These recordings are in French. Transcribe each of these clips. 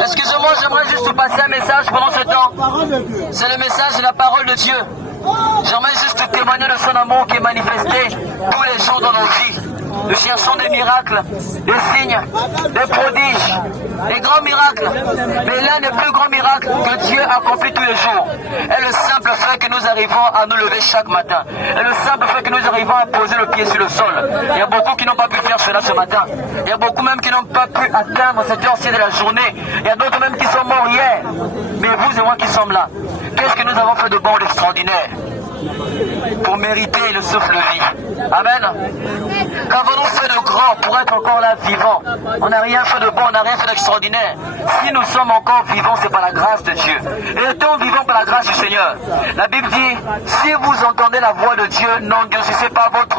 Excusez-moi, j'aimerais juste passer un message pendant ce temps. C'est le message de la parole de Dieu. J'aimerais juste témoigner de son amour qui est manifesté tous les jours dans nos vies. Nous cherchons des miracles, des signes, des prodiges, des grands miracles. Mais l'un des plus grands miracles que Dieu accomplit tous les jours est le simple fait que nous arrivons à nous lever chaque matin. Et le simple fait que nous arrivons à poser le pied sur le sol. Il y a beaucoup qui n'ont pas pu faire cela ce matin. Il y a beaucoup même qui n'ont pas pu atteindre cette heure-ci de la journée. Il y a d'autres même qui sont morts hier. Mais vous et moi qui sommes là, qu'est-ce que nous avons fait de bon ou d'extraordinaire pour mériter le souffle-vie? Amen. Qu'avons-nous fait de grand pour être encore là vivant? On n'a rien fait de bon, on n'a rien fait d'extraordinaire. Si nous sommes encore vivants, c'est par la grâce de Dieu. Et étant vivants par la grâce du Seigneur. La Bible dit, si vous entendez la voix de Dieu, n'endurcissez pas votre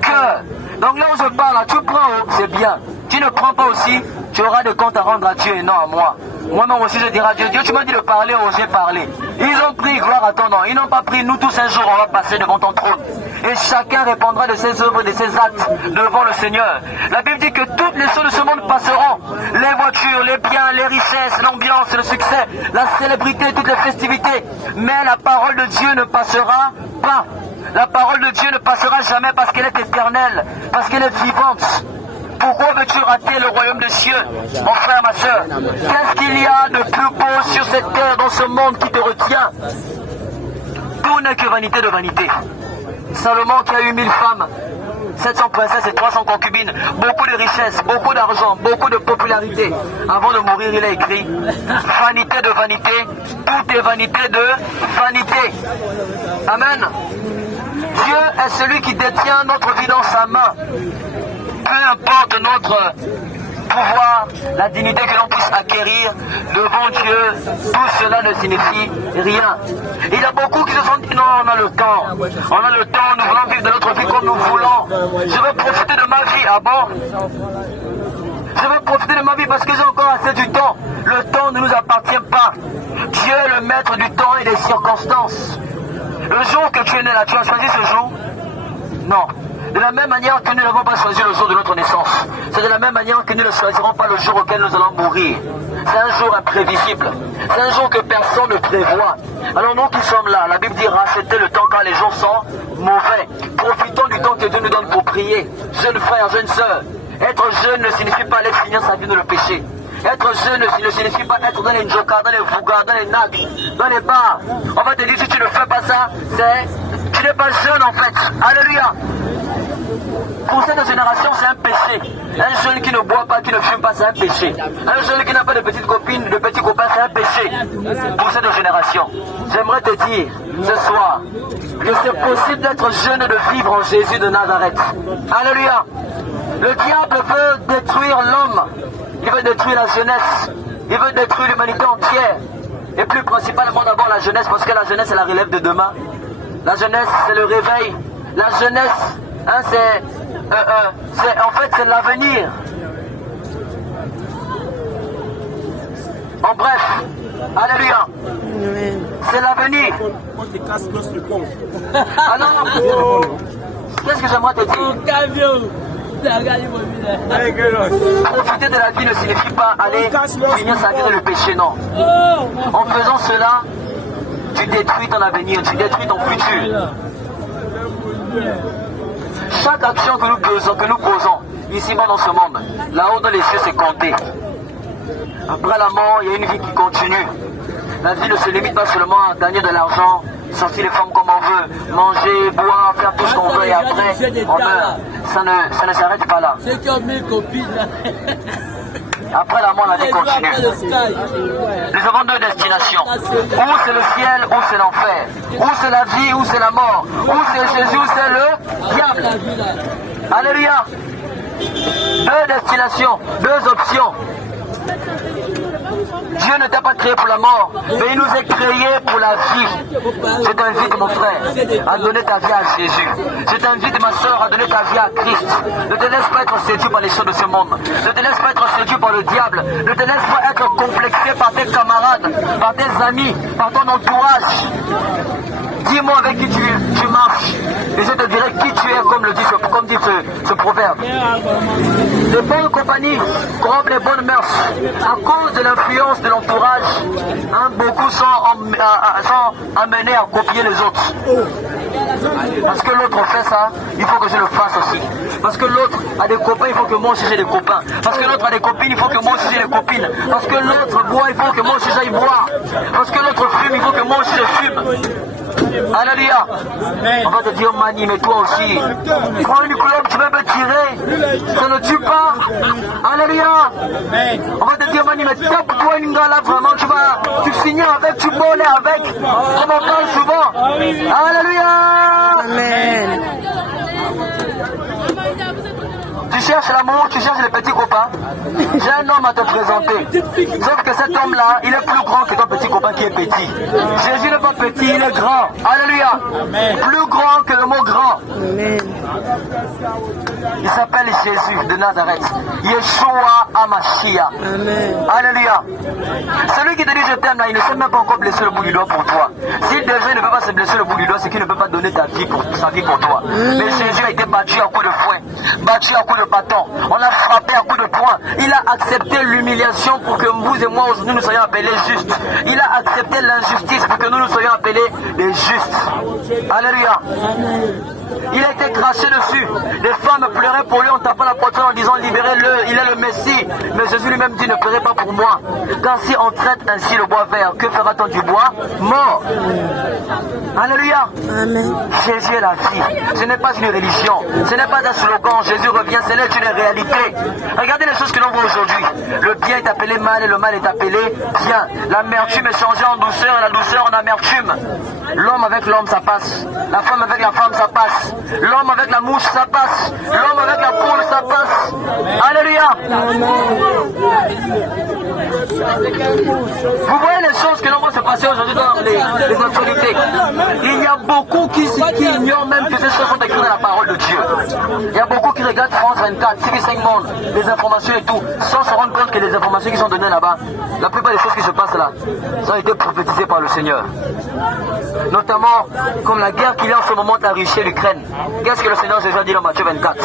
cœur. Donc là où je parle, tu prends, c'est bien. Tu ne prends pas aussi, tu auras des comptes à rendre à Dieu et non à moi. Moi-même aussi je dirai à Dieu, Dieu tu m'as dit de parler, j'ai parlé. Ils ont pris, gloire à ton nom. Ils n'ont pas pris, nous tous un jour on va passer devant ton trône. Et chacun répondra de ses œuvres, de ses actes devant le Seigneur. La Bible dit que toutes les choses de ce monde passeront. Les voitures, les biens, les richesses, l'ambiance, le succès, la célébrité, toutes les festivités. Mais la parole de Dieu ne passera pas. La parole de Dieu ne passera jamais parce qu'elle est éternelle, parce qu'elle est vivante. Pourquoi veux-tu rater le royaume des cieux, mon frère, ma soeur? Qu'est-ce qu'il y a de plus beau sur cette terre, dans ce monde qui te retient? Tout n'est que vanité de vanité. Salomon qui a eu 1000 femmes, 700 princesses et 300 concubines, beaucoup de richesses, beaucoup d'argent, beaucoup de popularité. Avant de mourir, il a écrit vanité de vanité, tout est vanité de vanité. Amen. Dieu est celui qui détient notre vie dans sa main. Peu importe notre pouvoir, la dignité que l'on puisse acquérir devant Dieu, tout cela ne signifie rien. Il y a beaucoup qui se sont dit non, on a le temps. On a le temps, nous voulons vivre de notre vie comme nous voulons. Je veux profiter de ma vie. Ah bon? Je veux profiter de ma vie parce que j'ai encore assez du temps. Le temps ne nous appartient pas. Dieu est le maître du temps et des circonstances. Le jour que tu es né là, tu as choisi ce jour? Non. De la même manière que nous n'avons pas choisi le jour de notre naissance, c'est de la même manière que nous ne choisirons pas le jour auquel nous allons mourir. C'est un jour imprévisible. C'est un jour que personne ne prévoit. Alors nous qui sommes là, la Bible dit rachetez le temps quand les jours sont mauvais. Profitons du temps que Dieu nous donne pour prier. Jeunes frères, jeunes sœurs, être jeune ne signifie pas aller finir sa vie dans le péché. Être jeune ne signifie pas être dans les njokas, dans les vougas, dans les nags, dans les bars. On va te dire si tu ne fais pas ça, tu n'es pas jeune en fait. Alléluia. Pour cette génération, c'est un péché. Un jeune qui ne boit pas, qui ne fume pas, c'est un péché. Un jeune qui n'a pas de petites copines, de petits copains, c'est un péché. Pour cette génération, j'aimerais te dire ce soir que c'est possible d'être jeune et de vivre en Jésus de Nazareth. Alléluia. Le diable veut détruire l'homme. Il veut détruire la jeunesse. Il veut détruire l'humanité entière. Et plus principalement d'abord la jeunesse, parce que la jeunesse c'est la relève de demain. La jeunesse c'est le réveil. La jeunesse, hein, en fait c'est l'avenir. En bref, alléluia. C'est l'avenir. Alors, qu'est-ce que j'aimerais te dire? Profiter de la vie ne signifie pas aller finir sa vie dans le péché, non. En faisant cela, tu détruis ton avenir, tu détruis ton futur. Chaque action que nous posons ici-bas dans ce monde, là-haut dans les cieux, c'est compté. Après la mort, il y a une vie qui continue. La vie ne se limite pas seulement à gagner de l'argent, sortir les femmes comme on veut, manger, boire, faire tout ce qu'on veut et après on meurt. Ça ne s'arrête pas là. Après la mort, la vie continue. Nous avons deux destinations. Ou c'est le ciel, ou c'est l'enfer. Ou c'est la vie, ou c'est la mort. Ou c'est Jésus, ou c'est le diable. Alléluia. Deux destinations, deux options. Dieu ne t'a pas créé pour la mort, mais il nous a créés pour la vie. Je t'invite, mon frère, à donner ta vie à Jésus. Je t'invite, ma soeur, à donner ta vie à Christ. Ne te laisse pas être séduit par les choses de ce monde. Ne te laisse pas être séduit par le diable. Ne te laisse pas être complexé par tes camarades, par tes amis, par ton entourage. Dis-moi avec qui tu marches. Et je te dirai qui tu es, comme dit ce proverbe. Les bonnes compagnies corrompent les bonnes mœurs. À cause de l'influence de l'entourage, beaucoup sont amenés à copier les autres. Parce que l'autre fait ça, il faut que je le fasse aussi. Parce que l'autre a des copains, il faut que moi aussi j'ai des copains. Parce que l'autre a des copines, il faut que moi aussi j'ai des copines. Parce que l'autre boit, il faut que moi aussi j'aille boire. Parce que l'autre fume, il faut que moi aussi je fume. Alléluia. On va te dire, Mani, mais toi aussi. Prends une clope, tu vas me tirer. Ça ne tue pas. Alléluia. On va te dire, Mani, mais tape-toi une gala, vraiment, tu finis avec, tu bolles avec. On en parle souvent. Alléluia. Amen. Tu cherches l'amour, tu cherches les petits copains. J'ai un homme à te présenter. Sauf que cet homme-là, il est plus grand que ton petit copain qui est petit. Jésus n'est pas petit, il est grand. Alléluia. Plus grand que le mot grand. Amen. Il s'appelle Jésus de Nazareth. Yeshua Hamashiach. Amen. Alléluia. Celui qui te dit je t'aime là, il ne sait même pas encore blesser le bout du doigt pour toi. Si déjà il ne peut pas se blesser le bout du doigt, c'est qu'il ne peut pas donner sa vie pour toi. Mais Jésus a été battu à coups de fouet, battu à coups de bâton. On l'a frappé à coups de poing. Il a accepté l'humiliation pour que vous et moi aujourd'hui nous soyons appelés justes. Il a accepté l'injustice pour que nous soyons appelés les justes. Alléluia. Il a été craché dessus. Les femmes pleuraient pour lui en tapant la poitrine en disant libérez-le, il est le Messie. Mais Jésus lui-même dit ne pleurez pas pour moi. Car si on traite ainsi le bois vert, que fera-t-on du bois mort? Alléluia. Amen. Jésus est la vie. Ce n'est pas une religion. Ce n'est pas un slogan. Jésus revient, c'est là une réalité. Regardez les choses que l'on voit aujourd'hui. Le bien est appelé mal et le mal est appelé bien. L'amertume est changée en douceur et la douceur en amertume. L'homme avec l'homme, ça passe. La femme avec la femme, ça passe. L'homme avec la mouche, ça passe. L'homme avec la poule, ça passe. Alléluia. Vous voyez les choses que l'on voit se passer aujourd'hui dans les autorités. Il y a beaucoup qui ignorent même que ces choses sont écrites dans la parole de Dieu. Il y a beaucoup qui regardent France 24, TV5 Monde, les informations et tout, sans se rendre compte que les informations qui sont données là-bas, la plupart des choses qui se passent là, ça a été prophétisé par le Seigneur. Notamment, comme la guerre qu'il y a en ce moment entre la Russie et l'Ukraine. Qu'est-ce que le Seigneur Jésus a dit dans Matthieu 24?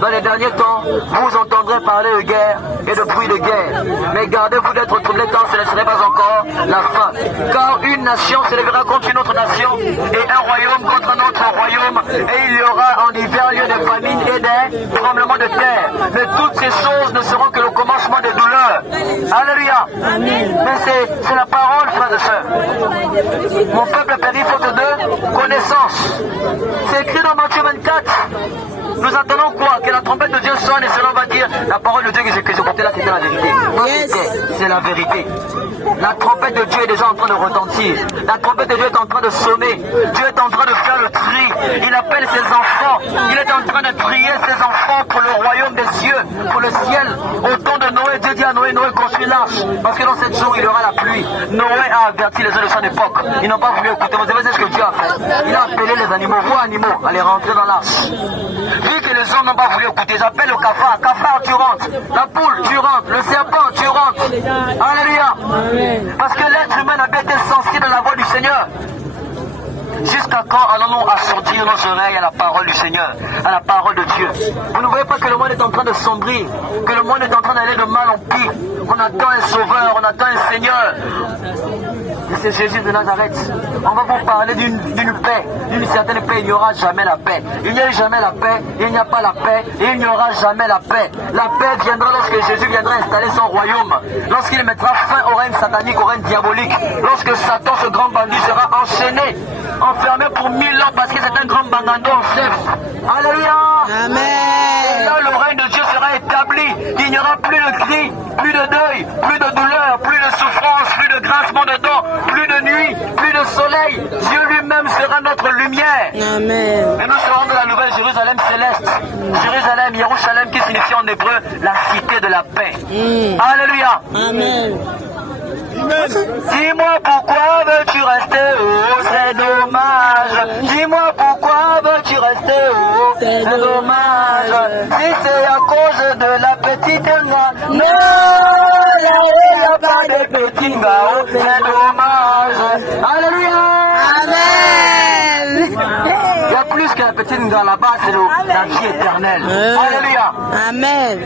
Dans les derniers temps, vous entendrez parler de guerre et de bruit de guerre. Mais gardez-vous d'être troublés tant ce ne serait pas encore la fin. Car une nation se lèvera contre une autre nation et un royaume contre un autre royaume. Et il y aura en hiver lieu de famine et des tremblements de terre. Mais toutes ces choses ne seront que le commencement des douleurs. Alléluia. Mais c'est la parole, frères et sœurs. Mon peuple périt faute de connaissance. C'est écrit dans Matthieu 24. Nous attendons quoi? Que la trompette de Dieu sonne et cela va dire la parole de Dieu que je portais là, c'était la vérité. Yes. C'est la vérité. La trompette de Dieu est déjà en train de retentir. La trompette de Dieu est en train de sonner. Dieu est en train de faire le tri. Il appelle ses enfants. Il est en train de trier ses enfants pour le royaume des cieux, pour le ciel. Au temps de Noé, Dieu dit à Noé, Noé construit l'arche. Parce que dans 7 jours, il y aura la pluie. Noé a averti les gens de son époque. Ils n'ont pas voulu écouter. Vous savez ce que Dieu a fait? Il a appelé les animaux, vous animaux, à les rentrer dans l'arche. Vu que les hommes n'ont pas voulu écouter, j'appelle le cafard. Cafard, tu rentres. La poule, tu rentres. Le serpent, tu rentres. Alléluia. Parce que l'être humain n'a pas été sensible à la voix du Seigneur. Jusqu'à quand allons-nous assourdir nos oreilles à la parole du Seigneur, à la parole de Dieu? Vous ne voyez pas que le monde est en train de sombrer, que le monde est en train d'aller de mal en pire. On attend un sauveur, on attend un Seigneur. Et c'est Jésus de Nazareth. On va vous parler d'une paix, d'une certaine paix. Il n'y aura jamais la paix. Il n'y a jamais la paix, il n'y a pas la paix, et il n'y aura jamais la paix. La paix viendra lorsque Jésus viendra installer son royaume. Lorsqu'il mettra fin au règne satanique, au règne diabolique. Lorsque Satan, ce grand bandit, sera enchaîné, enfermé pour 1000 ans parce que c'est un grand bangando en chef. Alléluia. Amen. Et là, le règne de Dieu sera établi. Il n'y aura plus de cris, plus de deuil, plus de douleur, plus de souffrance, plus de grincement de dents, plus de nuit, plus de soleil. Dieu lui-même sera notre lumière. Amen. Et nous serons de la nouvelle Jérusalem céleste. Jérusalem, Yerushalem, qui signifie en hébreu la cité de la paix. Alléluia. Amen. Dis-moi pourquoi veux-tu rester haut, c'est dommage. Dis-moi pourquoi veux-tu rester haut, c'est dommage. Si c'est à cause de la petite noix, non, il n'y a pas de petit gars, c'est dommage. Alléluia. Amen. petite nga là-bas, c'est la vie éternelle. Alléluia. Amen.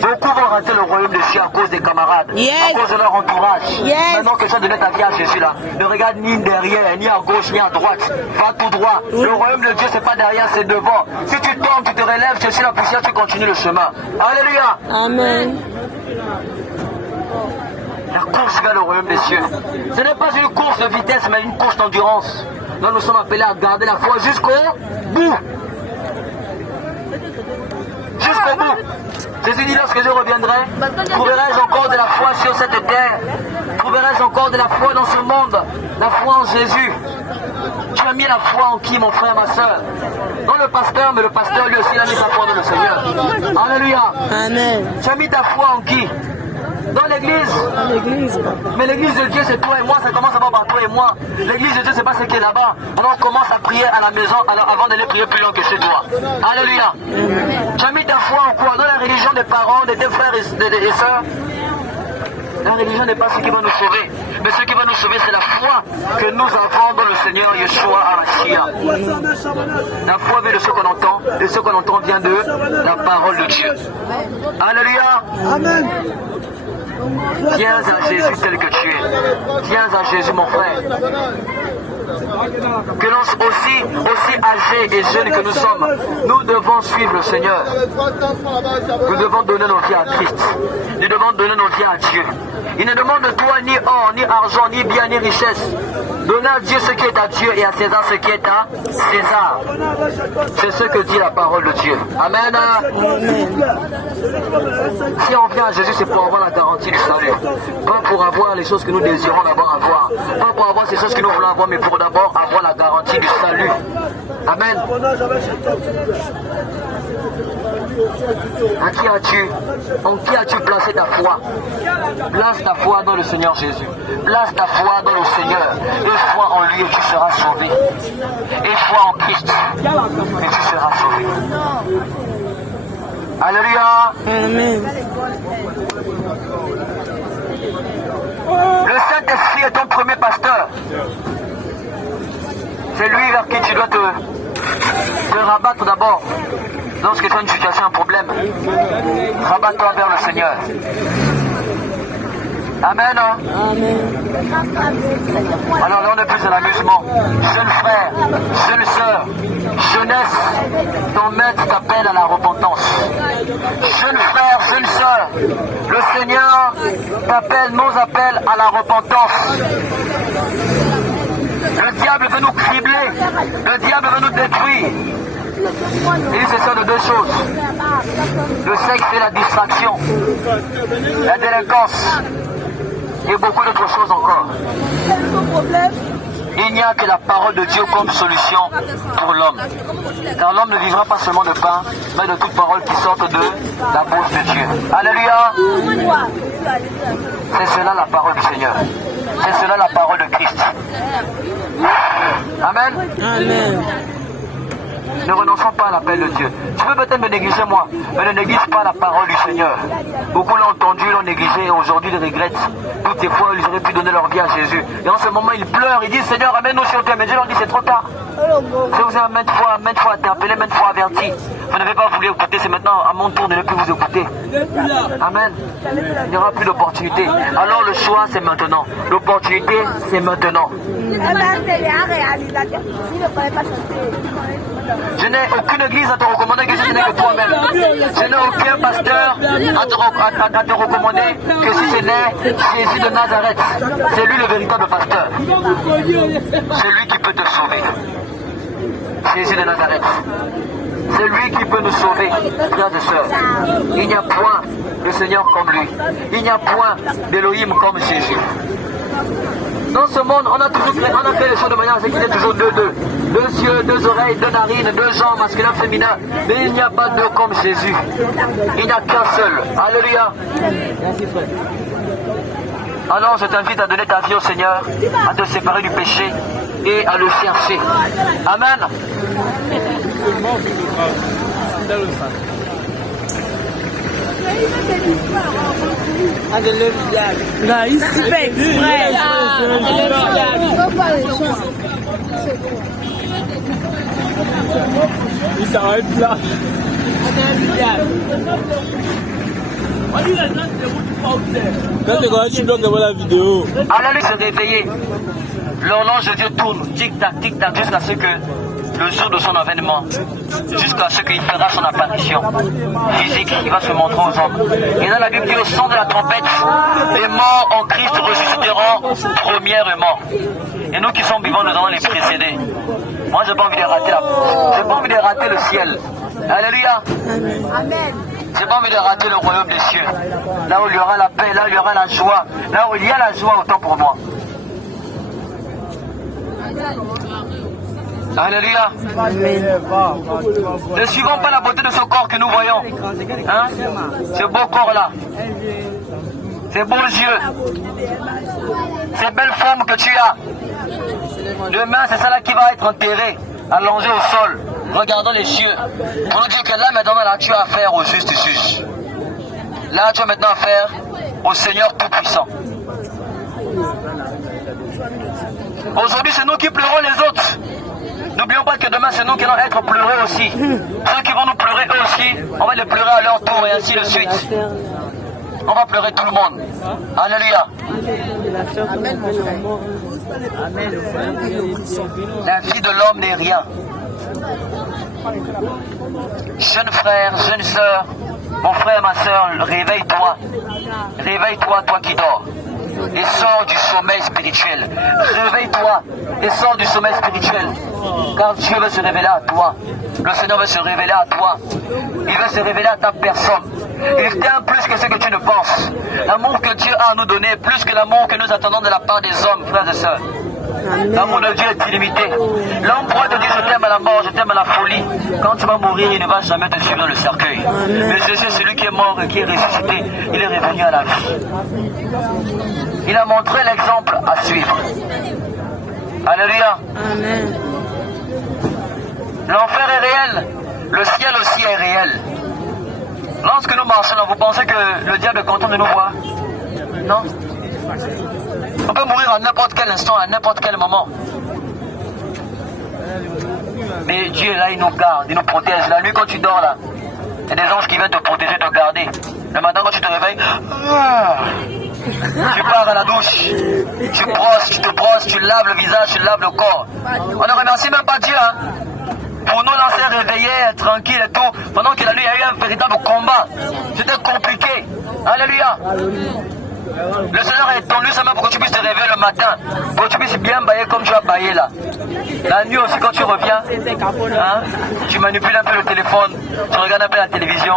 Beaucoup vont rater le royaume de Dieu à cause des camarades, à cause de leur entourage. Maintenant que ça donne ta vie à Jésus là, ne regarde ni derrière, ni à gauche, ni à droite. Va tout droit. Le royaume de Dieu, c'est pas derrière, c'est devant. Si tu tombes, tu te relèves, tu sais la poussière, tu continues le chemin. Alléluia. Amen. La course vers le royaume des cieux. Ce n'est pas une course de vitesse, mais une course d'endurance. Nous sommes appelés à garder la foi jusqu'au bout. Jusqu'au bout. Jésus dit, lorsque je reviendrai, trouverai-je encore de la foi sur cette terre? Trouverai-je encore de la foi dans ce monde? La foi en Jésus. Tu as mis la foi en qui, mon frère, ma soeur? Dans le pasteur, mais le pasteur lui aussi il a mis sa foi dans le Seigneur. Alléluia. Amen. Tu as mis ta foi en qui? Dans l'église. Mais l'église de Dieu, c'est toi et moi, ça commence d'abord par toi et moi. L'église de Dieu, c'est pas ce qui est là-bas. On commence à prier à la maison avant d'aller prier plus loin que chez toi. Alléluia. Tu as mis ta foi en quoi? Dans la religion des parents, de tes frères et sœurs. La religion n'est pas ce qui va nous sauver. Mais ce qui va nous sauver, c'est la foi que nous avons dans le Seigneur Yeshua HaMashiach. La foi vient de ce qu'on entend, et ce qu'on entend vient de la parole de Dieu. Alléluia. Amen. Viens à Jésus tel que tu es. Viens à Jésus, mon frère. Que l'on aussi âgés et jeunes que nous sommes, nous devons suivre le Seigneur. Nous devons donner nos vies à Christ. Nous devons donner nos vies à Dieu. Il ne demande de toi ni or, ni argent, ni bien, ni richesse. Donner à Dieu ce qui est à Dieu et à César ce qui est à César. C'est ce que dit la parole de Dieu. Amen. Si on vient à Jésus, c'est pour avoir la garantie du salut. Pas pour avoir les choses que nous désirons d'abord avoir. Pas pour avoir ces choses que nous voulons avoir, mais pour d'abord avoir la garantie du salut. Amen. En qui as-tu placé ta foi? Place ta foi dans le Seigneur Jésus. Place ta foi dans le Seigneur. Et foi en lui et tu seras sauvé. Et foi en Christ et tu seras sauvé. Alléluia. Amen. Le Saint-Esprit est ton premier pasteur. C'est lui vers qui tu dois te rabattre d'abord. Lorsque tu as une situation, un problème, rabat-toi vers le Seigneur. Amen. Alors là, on est plus dans l'amusement. Jeune frère, jeune sœur, jeunesse, ton maître t'appelle à la repentance. Jeune frère, jeune sœur, le Seigneur nous appelle à la repentance. Le diable veut nous cribler, le diable veut nous détruire. Il se sert de deux choses. Le sexe et la distraction, la délinquance et beaucoup d'autres choses encore. Il n'y a que la parole de Dieu comme solution pour l'homme. Car l'homme ne vivra pas seulement de pain, mais de toute parole qui sortent de la bouche de Dieu. Alléluia. C'est cela la parole du Seigneur. C'est cela la parole de Christ. Amen. Amen. Ne renonçons pas à l'appel de Dieu. Tu peux peut-être me négliger moi, mais ne néglige pas la parole du Seigneur. Beaucoup l'ont entendu, l'ont négligé et aujourd'hui ils regrettent. Toutes ces fois, ils auraient pu donner leur vie à Jésus. Et en ce moment, ils pleurent, ils disent Seigneur, amène-nous sur terre. Mais Dieu leur dit c'est trop tard. Je vous ai maintes fois interpellé, maintes fois averti. Vous n'avez pas voulu écouter, c'est maintenant à mon tour de ne plus vous écouter. Amen. Il n'y aura plus d'opportunité. Alors le choix, c'est maintenant. L'opportunité, c'est maintenant. Je n'ai aucune église à te recommander que si ce n'est que toi-même. Je n'ai aucun pasteur à te recommander que si ce n'est Jésus de Nazareth. C'est lui le véritable pasteur. C'est lui qui peut te sauver. Jésus de Nazareth. C'est lui qui peut nous sauver, frères et sœurs. Il n'y a point de Seigneur comme lui. Il n'y a point d'Élohim comme Jésus. Dans ce monde, on a fait les choses de manière à ce qu'il y ait toujours deux yeux, deux oreilles, deux narines, deux jambes, masculin, féminin. Mais il n'y a pas deux comme Jésus. Il n'y a qu'un seul. Alléluia. Merci frère. Alors je t'invite à donner ta vie au Seigneur, à te séparer du péché et à le chercher. Amen. Là, il se fait exprès. Il s'arrête là. Quand tu regardes, tu bloques devant la vidéo. Alléluia, se réveiller. L'horloge de Dieu tourne, tic-tac, jusqu'à ce que le jour de son avènement, jusqu'à ce qu'il fera son apparition physique, il va se montrer aux hommes. Et dans la Bible dit, au son de la trompette, les morts en Christ ressusciteront premièrement. Et nous qui sommes vivants, nous allons les précéder. Moi, j'ai pas envie de rater j'ai pas envie de rater le ciel. Alléluia. Amen. J'ai pas envie de rater le royaume des cieux. Là où il y aura la paix, là où il y aura la joie. Là où il y a la joie, autant pour moi. Alléluia. Ne suivons pas la beauté de ce corps que nous voyons. Hein? Ce beau corps-là. Ces beaux yeux. Ces belles formes que tu as. Demain, c'est ça là qui va être enterré, allongé au sol. Regardons les cieux. Pour nous dire que là, maintenant, là, tu as affaire au juste juge. Là, tu as maintenant affaire au Seigneur Tout-Puissant. Aujourd'hui, c'est nous qui pleurons les autres. N'oublions pas que demain, c'est nous qui allons être pleurés aussi. Ceux qui vont nous pleurer eux aussi, on va les pleurer à leur tour et ainsi de suite. On va pleurer tout le monde. Alléluia. La vie de l'homme n'est rien. Jeune frère, jeune sœur, mon frère, ma sœur, réveille-toi. Réveille-toi, toi qui dors. Et sors du sommeil spirituel. Réveille-toi et sors du sommeil spirituel. Car Dieu veut se révéler à toi. Le Seigneur veut se révéler à toi. Il veut se révéler à ta personne. Il t'aime plus que ce que tu ne penses. L'amour que Dieu a à nous donner est plus que l'amour que nous attendons de la part des hommes, frères et sœurs. L'amour de Dieu est illimité. L'homme pourrait te dire je t'aime à la mort, je t'aime à la folie. Quand tu vas mourir, il ne va jamais te suivre dans le cercueil. Mais Jésus, celui qui est mort et qui est ressuscité, il est revenu à la vie. Il a montré l'exemple à suivre. Alléluia. Amen. L'enfer est réel. Le ciel aussi est réel. Lorsque nous marchons là, vous pensez que le diable est content de nous voir? Non. On peut mourir à n'importe quel instant, à n'importe quel moment. Mais Dieu est là, il nous garde, il nous protège. La nuit quand tu dors là, il y a des anges qui viennent te protéger, te garder. Le matin quand tu te réveilles, tu pars à la douche, tu brosses, tu te brosses, tu laves le visage, tu laves le corps. On ne remercie même pas Dieu, hein. Pour nous, là, on s'est réveillés, tranquille et tout, pendant que la nuit, il y a eu un véritable combat. C'était compliqué. Alléluia. Le Seigneur a étendu sa main pour que tu puisses te réveiller le matin, pour que tu puisses bien bailler comme tu as baillé là. La nuit aussi, quand tu reviens, hein, tu manipules un peu le téléphone, tu regardes un peu la télévision,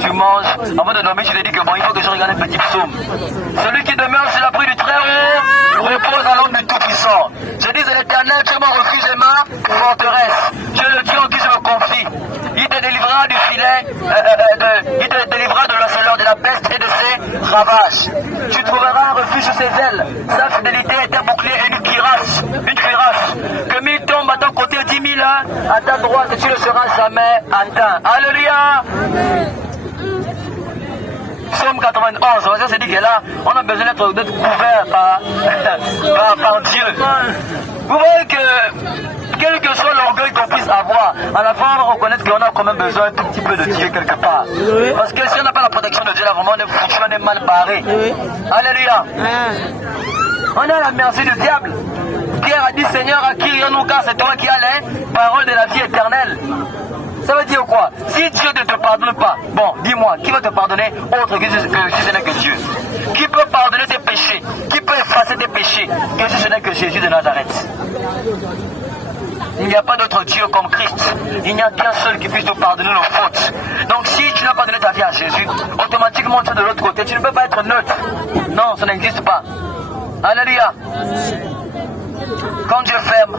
tu manges. Avant de dormir, tu te dis que bon, il faut que je regarde un petit psaume. Celui qui demeure sur l'abri du Très-Haut repose à l'ombre du Tout-Puissant. Je dis à l'Éternel, tu es mon refuge et ma forteresse. Tu es le Dieu en qui je me confie. Il te délivrera du filet, il te délivrera de l'océan, de la peste et de ses ravages. Tu trouveras un refuge sous ses ailes. Sa fidélité est un bouclier et une cuirasse. Que 1000 tombent à ton côté, 10 000 à ta droite, et tu ne seras jamais atteint. Alléluia. Psaume 91, on va se dire que là, on a besoin d'être couvert par Dieu. Vous voyez que, quel que soit l'orgueil qu'on puisse avoir, à la fin on va reconnaître qu'on a quand même besoin un tout petit peu de Dieu quelque part. Parce que si on n'a pas la protection de Dieu, là vraiment on est foutu, on est mal barré. Alléluia. On est à la merci du diable. Pierre a dit, Seigneur, à qui irions-nous car c'est toi qui as les paroles de la vie éternelle. Ça veut dire quoi? Si Dieu ne te pardonne pas, bon, dis-moi, qui va te pardonner autre que si ce n'est que Dieu? Qui peut pardonner tes péchés? Qui peut effacer tes péchés que si ce n'est que Jésus de Nazareth? Il n'y a pas d'autre Dieu comme Christ. Il n'y a qu'un seul qui puisse nous pardonner nos fautes. Donc si tu n'as pas donné ta vie à Jésus, automatiquement tu es de l'autre côté. Tu ne peux pas être neutre. Non, ça n'existe pas. Alléluia. Quand Dieu ferme,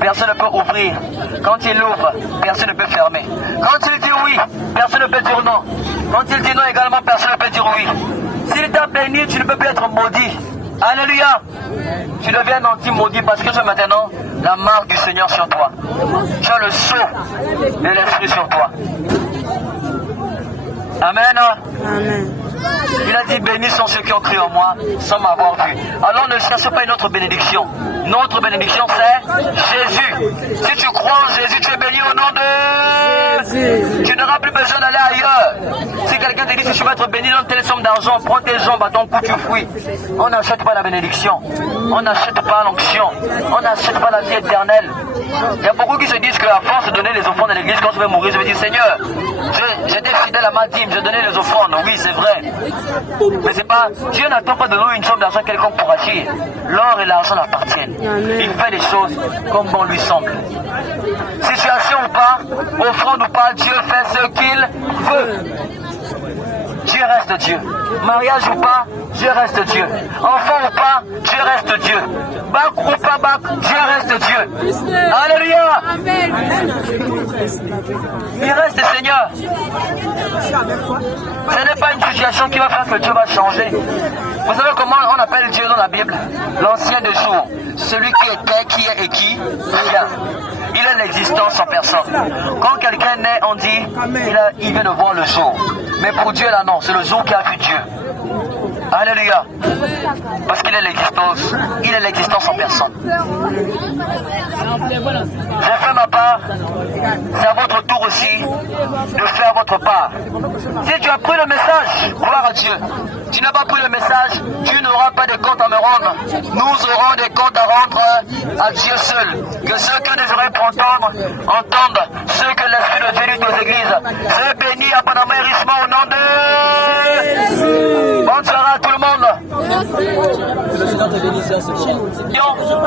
personne ne peut ouvrir. Quand il ouvre, personne ne peut fermer. Quand il dit oui, personne ne peut dire non. Quand il dit non également, personne ne peut dire oui. S'il t'a béni, tu ne peux plus être maudit. Alléluia. Tu deviens anti-maudit parce que tu as maintenant la marque du Seigneur sur toi. Tu as le sceau de l'Esprit sur toi. Amen. Amen. Il a a dit bénis sont ceux qui ont cru en moi sans m'avoir vu. Alors ne cherche pas une autre bénédiction. Notre bénédiction c'est Jésus. Si tu crois en Jésus, tu es béni au nom de Jésus. Tu n'auras plus besoin d'aller ailleurs. Si quelqu'un te dit si tu veux être béni dans telle somme d'argent, prends tes jambes à ton cou, tu fuis. On n'achète pas la bénédiction. On n'achète pas l'onction. On n'achète pas la vie éternelle. Il y a beaucoup qui se disent qu'à force de donner les offrandes à l'église, quand je vais mourir, je vais dire Seigneur, j'étais fidèle à ma dîme, je donnais les offrandes. Oui, c'est vrai. Mais c'est pas, Dieu n'attend pas de nous une somme d'argent quelconque pour agir. L'or et l'argent l'appartiennent. Il fait les choses comme bon lui semble. Situation ou pas, offrande ou pas, Dieu fait ce qu'il veut. Dieu reste Dieu. Mariage ou pas, Dieu reste Dieu. Enfant ou pas, Dieu reste Dieu. Bac ou pas bac, Dieu reste Dieu. Alléluia. Il reste Seigneur. Ce n'est pas une situation qui va faire que Dieu va changer. Vous savez comment on appelle Dieu dans la Bible? L'ancien de jour. Celui qui était, qui est et qui vient. Il est l'existence en personne. Quand quelqu'un naît, on dit il vient de voir le jour. Mais pour Dieu là non, c'est le jour qui a vu Dieu. Alléluia. Parce qu'il est l'existence. Il est l'existence en personne. J'ai fait ma part. C'est à votre tour aussi de faire votre part. Si tu as pris le message, gloire à Dieu. Tu n'as pas pris le message, tu n'auras pas de compte à me rendre. Nous aurons des comptes à rendre à Dieu seul. Que ceux qui ont des oreilles pour entendre, entendent. Ceux que l'Esprit de Dieu dit aux églises. C'est béni abondamment et richement au nom de... Bonne soirée à tout le monde.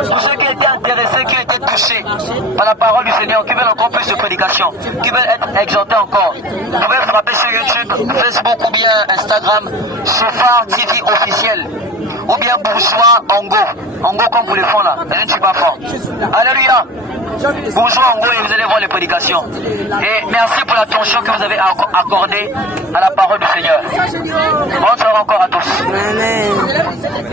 Pour ceux qui étaient intéressés, qui étaient touchés par la parole du Seigneur, qui veulent encore plus de prédication, qui veulent être exhortés encore, vous pouvez frapper sur YouTube, Facebook ou bien Instagram, Shofar TV officiel, ou bien Bourgeois Ongo. Ongo comme vous le font là, je ne suis pas fort. Alléluia. Bourgeois Ongo et vous allez voir les prédications. Et merci pour l'attention que vous avez accordée à la parole du Seigneur. Bonne soirée encore à tous. Amen.